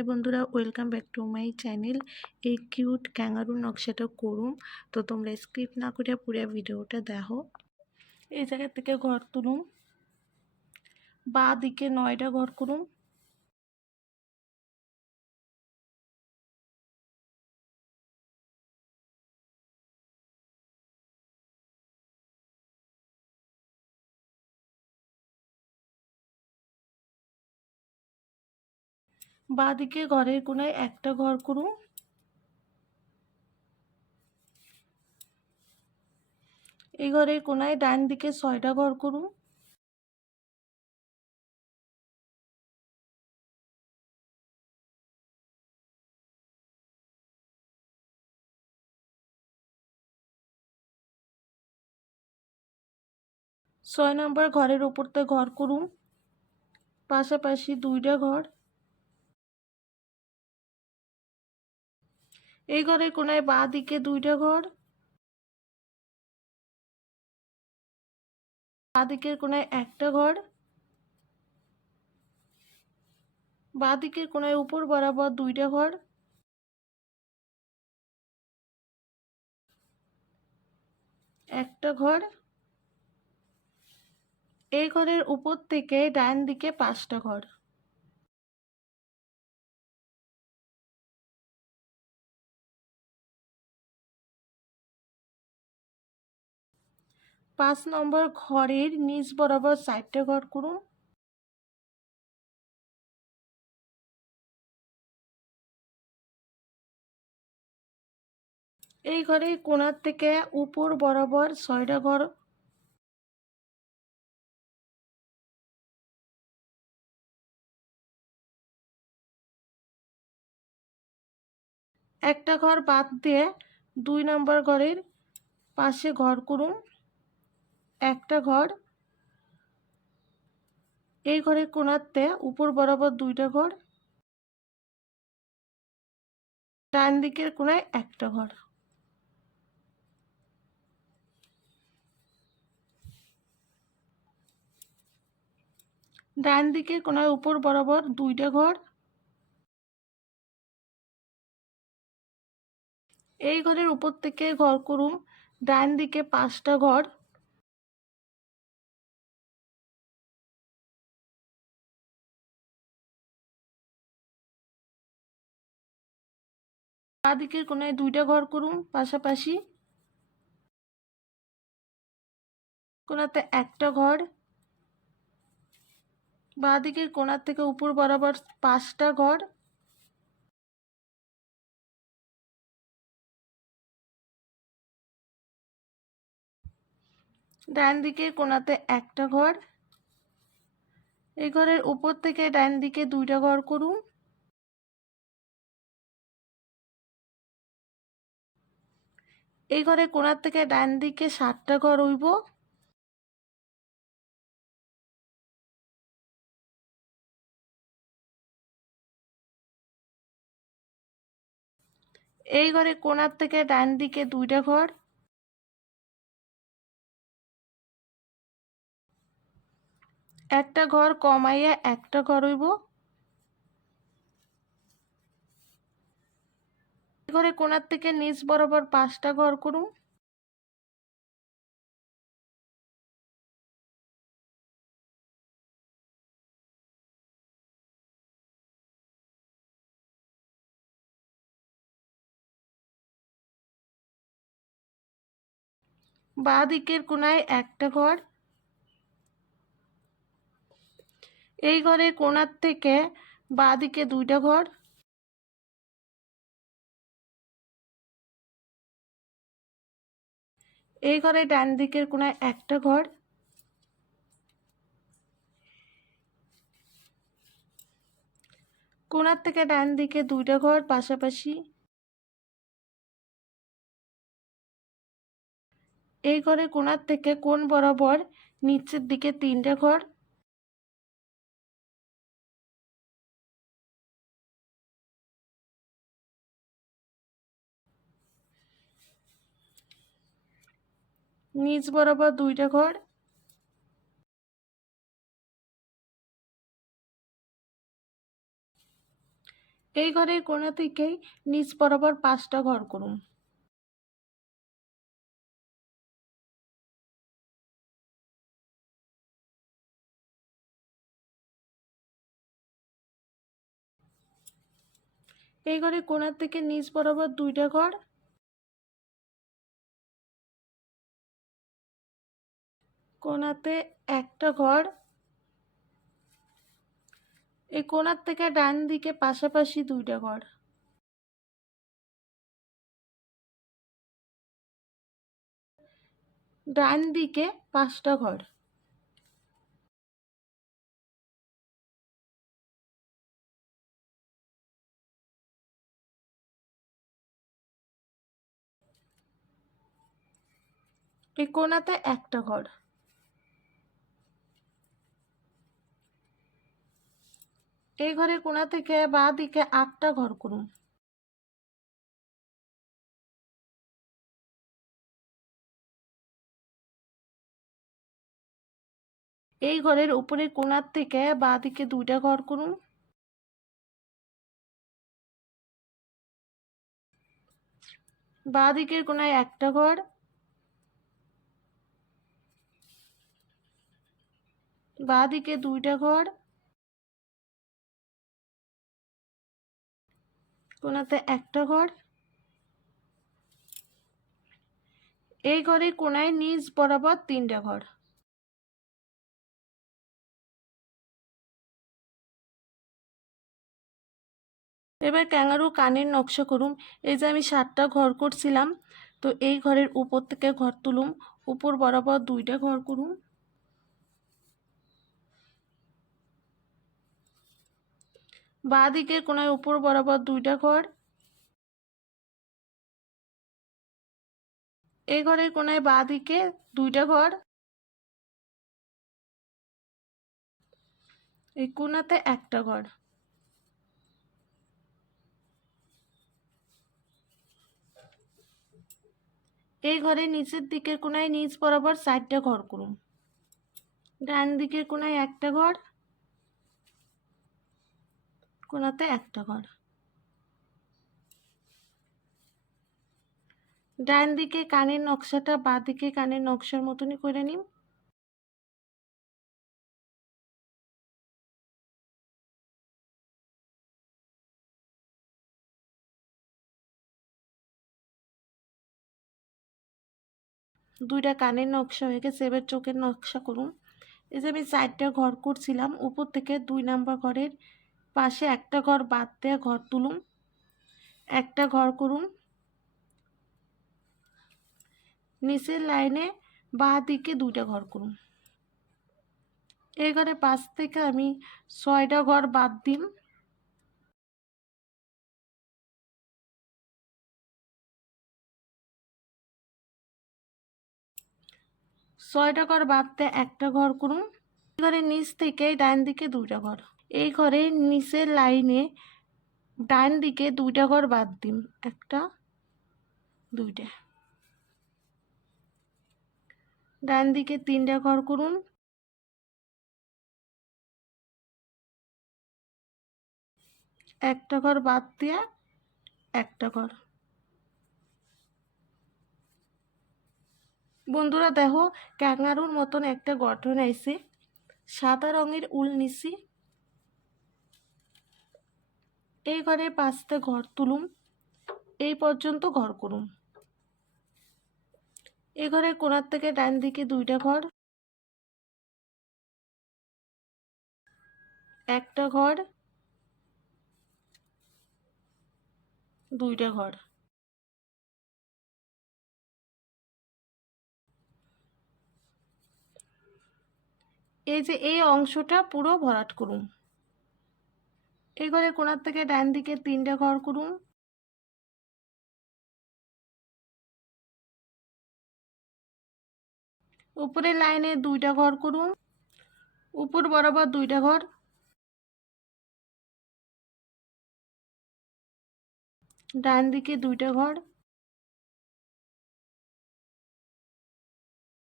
High বন্ধুরা, welcome back to my channel. এই cute kangaroo নকশাটা করুম, তো তোমরা স্কিপ না করে পুরো ভিডিওটা দেখো। এই জায়গা থেকে ঘর তুলুম, বা দিকে 9টা ঘর করুম। বা দিকে ঘরের কোনায় একটা ঘর করুম। এই ঘরের কোনায় ডান দিকে 6টা ঘর করুম। ছয় নম্বর ঘরের উপরতে ঘর করুম, পাশাপাশি 2টা ঘর। এই ঘরের কোনায় বা দিকে 2টা ঘর, বা দিকের কোনায় একটা ঘর, বা দিকের কোনায় উপর বরাবর 2টা ঘর, একটা ঘর। এই ঘরের উপর থেকে ডান দিকে 5টা ঘর। পাঁচ নম্বর ঘরের নিচ বরাবর 4টে ঘর করুন। এই ঘরের কোণার থেকে উপর বরাবর 6টা ঘর। একটা ঘর বাদ দিয়ে 2 নম্বর ঘরের পাশে ঘর করুন, একটা ঘর। এই ঘরের কোণাতে উপর বরাবর 2টা ঘর, ডান দিকের কোণায় একটা ঘর। ডান দিকের কোণায় উপর বরাবর 2টা ঘর। এই ঘরের উপর থেকে ঘর করুন, ডান দিকে 5টা ঘর। বাঁ দিকের কোণায় 2টা ঘর করুন, পাশাপাশি কোণাতে একটা ঘর। বাঁ দিকের কোণার থেকে উপর বরাবর 5টা ঘর। ডান দিকের কোণাতে একটা ঘর। এই ঘরের উপর থেকে ডান দিকে 2টা ঘর করুন। এই ঘরের কোণার থেকে ডান দিকে 7টা ঘর হইব। এই ঘরে কোণার থেকে ডান দিকে 2টা ঘর। একটা ঘর কমাইয়া একটা ঘর হইব। এই ঘরে কোণার থেকে নিচ বরাবর 5টা ঘর করুন। বাঁ দিকের কোণায় একটা ঘর। এই ঘরের কোণার থেকে বাঁ দিকে 2টা ঘর। এই ঘরে ডান দিকের কোণায় একটা ঘর। কোণার থেকে ডান দিকে 2টা ঘর পাশাপাশি। এই ঘরে কোণার থেকে কোণ বরাবর নিচের দিকে 3টা ঘর। নিচ বরাবর 2টা ঘর। এই ঘরের কোণা থেকেই নিচ বরাবর 5টা ঘর করুন। এই ঘরের কোণা থেকে নিচ বরাবর 2টা ঘর, কোণাতে একটা ঘর। এই কোণার থেকে ডান দিকে পাশাপাশি 2টা ঘর, ডান দিকে 5টা ঘর। এই কোণাতে একটা ঘর। এই ঘরের কোণা থেকে বাঁ দিকে 8টা ঘর করুন। এই ঘরের উপরের কোণার থেকে বাঁ দিকে 2টা ঘর করুন। বাঁ দিকের কোণায় একটা ঘর, বাঁ দিকে 2টা ঘর, কোণাতে একটা ঘর। এই ঘরের কোণায় নিচ বরাবর 3টা ঘর। এবার ক্যাঙ্গারু কানের নকশা করুন। এই যে আমি 7টা ঘর করছিলাম, তো এই ঘরের উপর থেকে ঘর তুলুম, উপর বরাবর 2টা ঘর করুন। বাঁ দিকের কোণায় উপর বরাবর 2টা ঘর। এই ঘরের কোণায় বাঁ দিকে 2টা ঘর, এই কোণাতে একটা ঘর। এই ঘরের নিচের দিকের কোণায় নিচ বরাবর 4টা ঘর করুন। ডান দিকের কোণায় একটা ঘর, কোণাতে একটা ঘর। ডান দিকে কানের নকশাটা বাঁ দিকে কানের নকশার মতনই করে নিন। দুইটা কানের নকশা হয়ে গেছে, এবার চোখের নকশা করুন। এই যে আমি 4টা ঘর করছিলাম, উপর থেকে 2 নাম্বার ঘরের পাশে একটা ঘর বাদ দিয়ে ঘর তুলুন, একটা ঘর করুন। নিচের লাইনে বাঁ দিকে 2টা ঘর করুন। এই ঘরে 5 থেকে আমি 6টা ঘর বাদ দিন। 6টা ঘর বাদ দিয়ে একটা ঘর করুন। এই ঘরের নিচ থেকে ডান দিকে 2টা ঘর। এই ঘরে নিচের লাইনে ডান দিকে 2টা ঘর বাদ দিন, একটা 2টা। ডান দিকে 3টা ঘর করুন। একটা ঘর বাদ দিয়ে একটা ঘর। বন্ধুরা দেখো, ক্যাঙ্গারুর মতন একটা গঠন আইছে। সাদা রঙের উল নিছি। এই ঘরে 5টা ঘর তুলুন, এই পর্যন্ত ঘর করুন। এই ঘরের কোণার থেকে ডান দিকে 2টা ঘর, একটা ঘর, 2টা ঘর। এই যে এই অংশটা পুরো ভরাট করুন। এই ঘরের কোণার থেকে ডান দিকে 3টা ঘর করুন। উপরের লাইনে 2টা ঘর করুন। উপর বরাবর 2টা ঘর। ডান দিকে 2টা ঘর,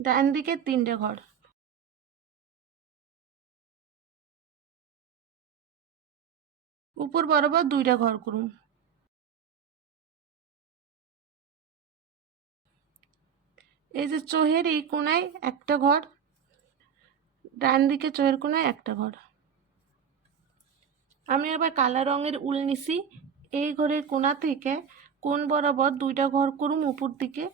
ডান দিকে 3টা ঘর। উপর বরাবর 2টা ঘর করুন। এই যে চোহের এই কোণায় একটা ঘর, ডান দিকে চোহের কোণায় একটা ঘর। আমি আবার কালো রঙের উল নিছি। এই ঘরের কোণা থেকে কোণ বরাবর 2টা ঘর করুম উপর দিকে।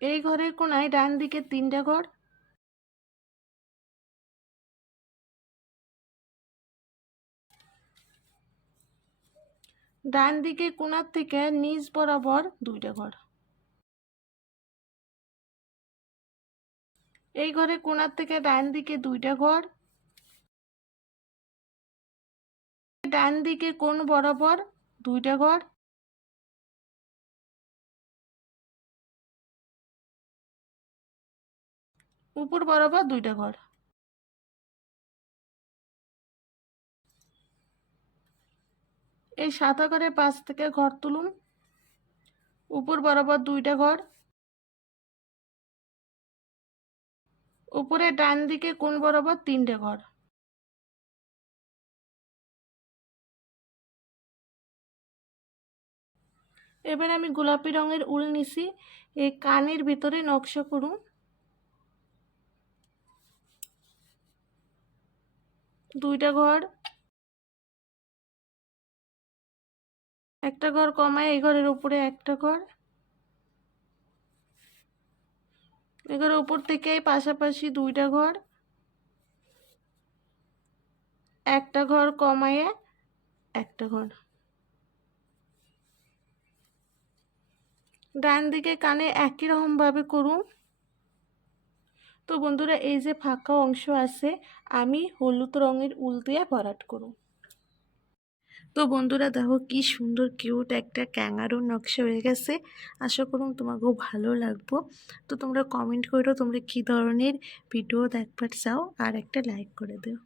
এই ঘরের কোণায় ডান দিকে 3টা ঘর। ডান দিকে কোণার থেকে নিচ বরাবর 2টা ঘর। এই ঘরের কোণার থেকে ডান দিকে 2টা ঘর। ডান দিকে কোণ বরাবর 2টা ঘর। উপর বরাবর 2টা ঘর। এই সাদা ঘরের পাশ থেকে ঘর তুলুন। উপর বরাবর 2টা ঘর। উপরে ডান দিকে কোণ বরাবর 3টে ঘর। এবার আমি গোলাপি রঙের উল নিছি। এই কানের ভিতরে নকশা করুন। 2টা ঘর, একটা ঘর কমায় এই ঘরের উপরে একটা ঘর। এই ঘরের উপর থেকে পাশাপাশি 2টা ঘর, একটা ঘর কমায় একটা ঘর। ডান দিকে কানে একই রকম ভাবে করুন। তো বন্ধুরা, এই যে ফাঁকা অংশ আছে আমি হলুদ রঙের উল দিয়ে ভরাট করুন। তো বন্ধুরা দেখো কি সুন্দর কিউট একটা ক্যাঙ্গারুর নকশা হয়ে গেছে। আশা করুন তোমাকেও ভালো লাগবো। তো তোমরা কমেন্ট করো তোমরা কি ধরনের ভিডিও দেখবার চাও, আর একটা লাইক করে দিও।